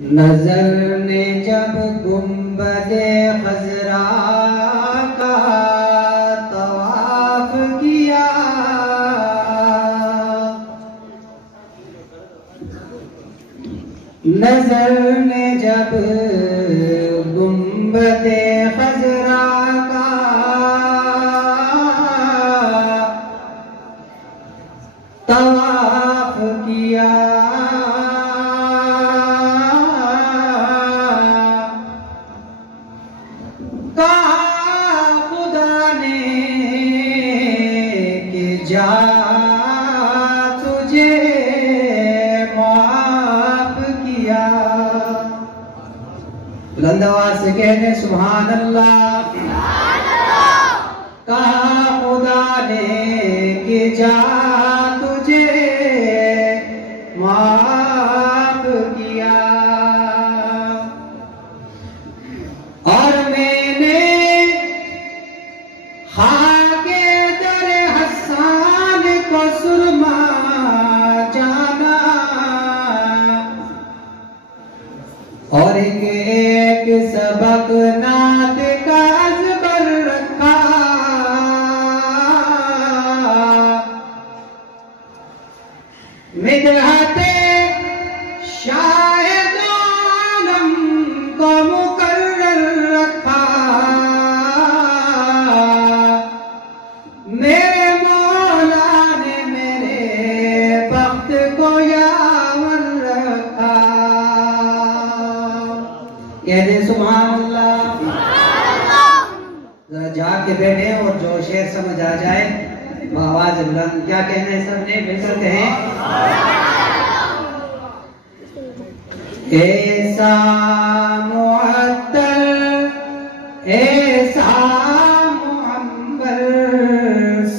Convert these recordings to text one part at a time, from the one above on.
नजर ने जब गुंबदे खजरा का तवाफ किया, नजर ने जब गुंबदे खजरा का तवाफ किया, जा तुझे माफ किया। बुलंद आवाज से कहने सुभान अल्लाह। कहा खुदा ने कि जा तुझे माफ किया, और मैंने सुरमा जाना, और एक सबक नात का ज़बर रखा, मिदहते शाहिद आलम को मुकर्रर रखा, मेरे कहते सुभान अल्लाह। जरा जाग के बैठे और जो शेर समझ आ जाए आवाज बुलंद क्या कहना है, सबने मिलकर कहें। ऐसा मुअत्तल ऐसा मुअम्बर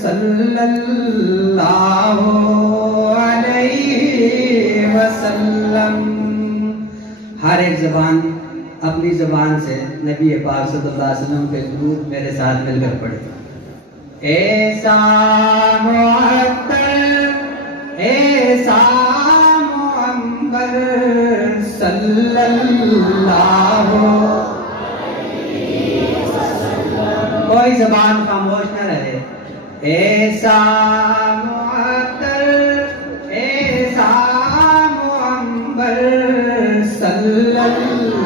सल्लल्लाहु अलैहि वसल्लम। हर एक जबान अपनी जबान से नबी पाक सल्लल्लाहु अलैहि वसल्लम पे दुरूद मेरे साथ मिलकर पढ़े। ऐसा मुअत्तल ऐसा मुअम्बर सल्लल्लाहु अलैहि वसल्लम। कोई जबान खामोश न रहे। ऐसा मुअत्तल ऐसा मुअम्बर सल्लल्लाहु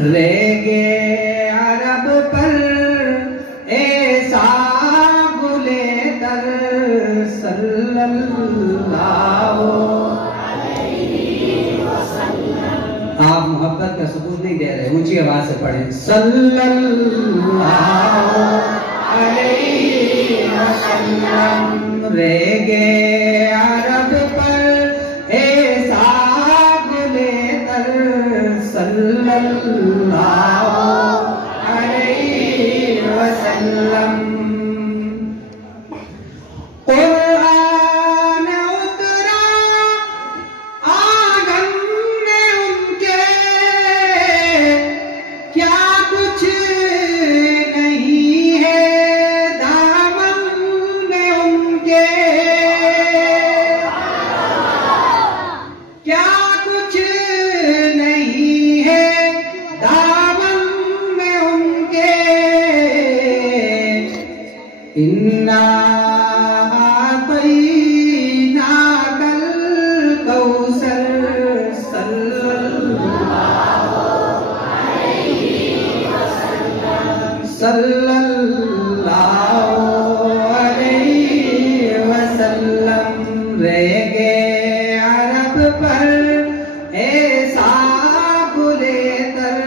रेगे अरब पर ऐसा गुले दर सल्लल्लाहु अलैहि वसल्लम। आप मोहब्बत का सबूत नहीं दे रहे, ऊंची आवाज से पढ़ें सल्लल्लाहु अलैहि वसल्लम। रेगे अरब पर ऐसा गुले दर सल्लल्लाहु अलैहि वसल्लम। कुरान उतरा आंगन में उनके, क्या कुछ नहीं है दामन में उनके, क्या कुछ नहीं है दामन में उनके। इन्ना आतैना कल कौसर सल्लल्लाहु अलैहि वसल्लम सल्लल्लाहु अलैहि वसल्लम। रेगे अरब पर ऐसा गुले तर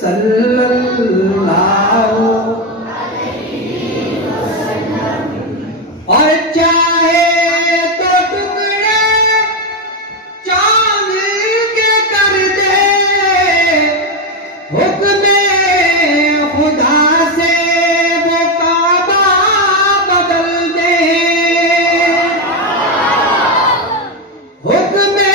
सल्लल्लाहु अलैहि वसल्लम। और चाहे तो टुकड़े चांद के कर दे, हुक्मे खुदा से वो काबा बदल दे, हुक्मे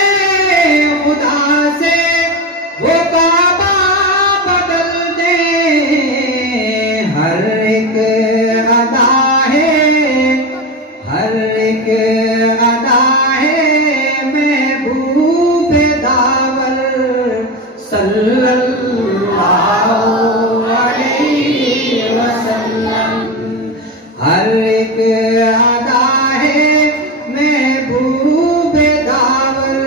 महबूबे दावर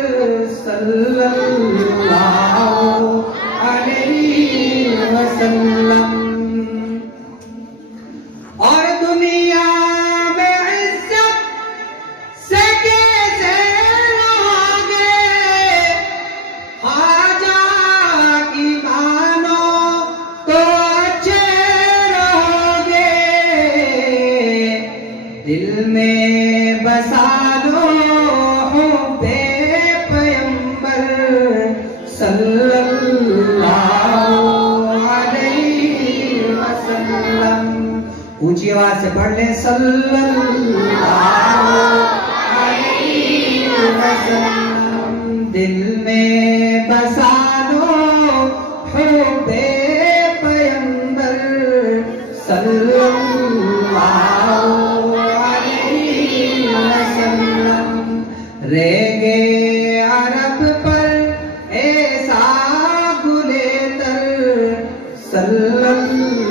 सल्लल्लाहु अलैहि वसल्लम। और दुनिया में इज्जत से कैसे रहोगे, ख्वाजा की मानो तो अच्छे रहोगे। दिल में बसा लो हुब्बे पैगंबर सल्लल्लाहु अलैहि वसल्लम। ऊंची आवाज से पढ़ लें सल्लल्लाहु अलैहि वसल्लम। दिल में बसा लो हुब्बे पैगंबर सल्लल्लाहु अलैहि वसल्लम। रेगे अरब पर ऐसा गुलेतर सल्लल्लाहु